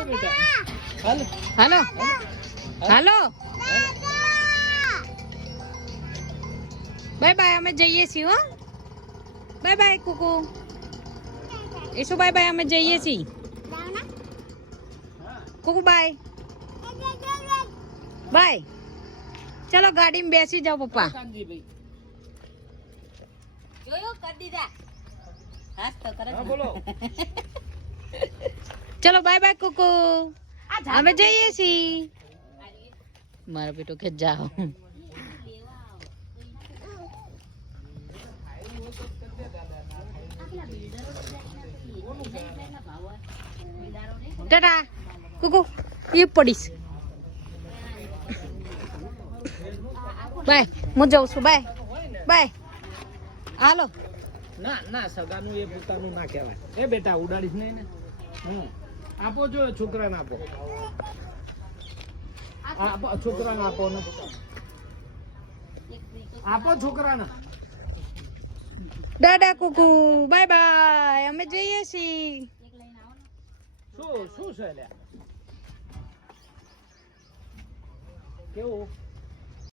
હાલો હાલો bye bye અમે જઈએ છીએ હો બાય બાય કુકુ ઈશુ બાય બાય અમે જઈએ છીએ કુકુ બાય બાય ચલો ગાડીમાં બેસી જાઓ પપ્પા જોયો કરી દીધા હાસ તો કરે બોલો ચલો બાય બાય કુકુ અમે જઈએ છીએ મારા બેટો કે જાઓ ટાટા કુકુ એ પડીશ બાય હું જાઉં છું બાય બાય હાલો ના ના સગાનું એ પોતાનું ના કહેવાય એ બેટા ઉડાડીશ નહીં ને આપો જો છોકરાને આપો છોકરાને આપો ને આપો છોકરાને દાદા કુકુ બાય બાય અમે જઈએ છીએ શું છે કેવું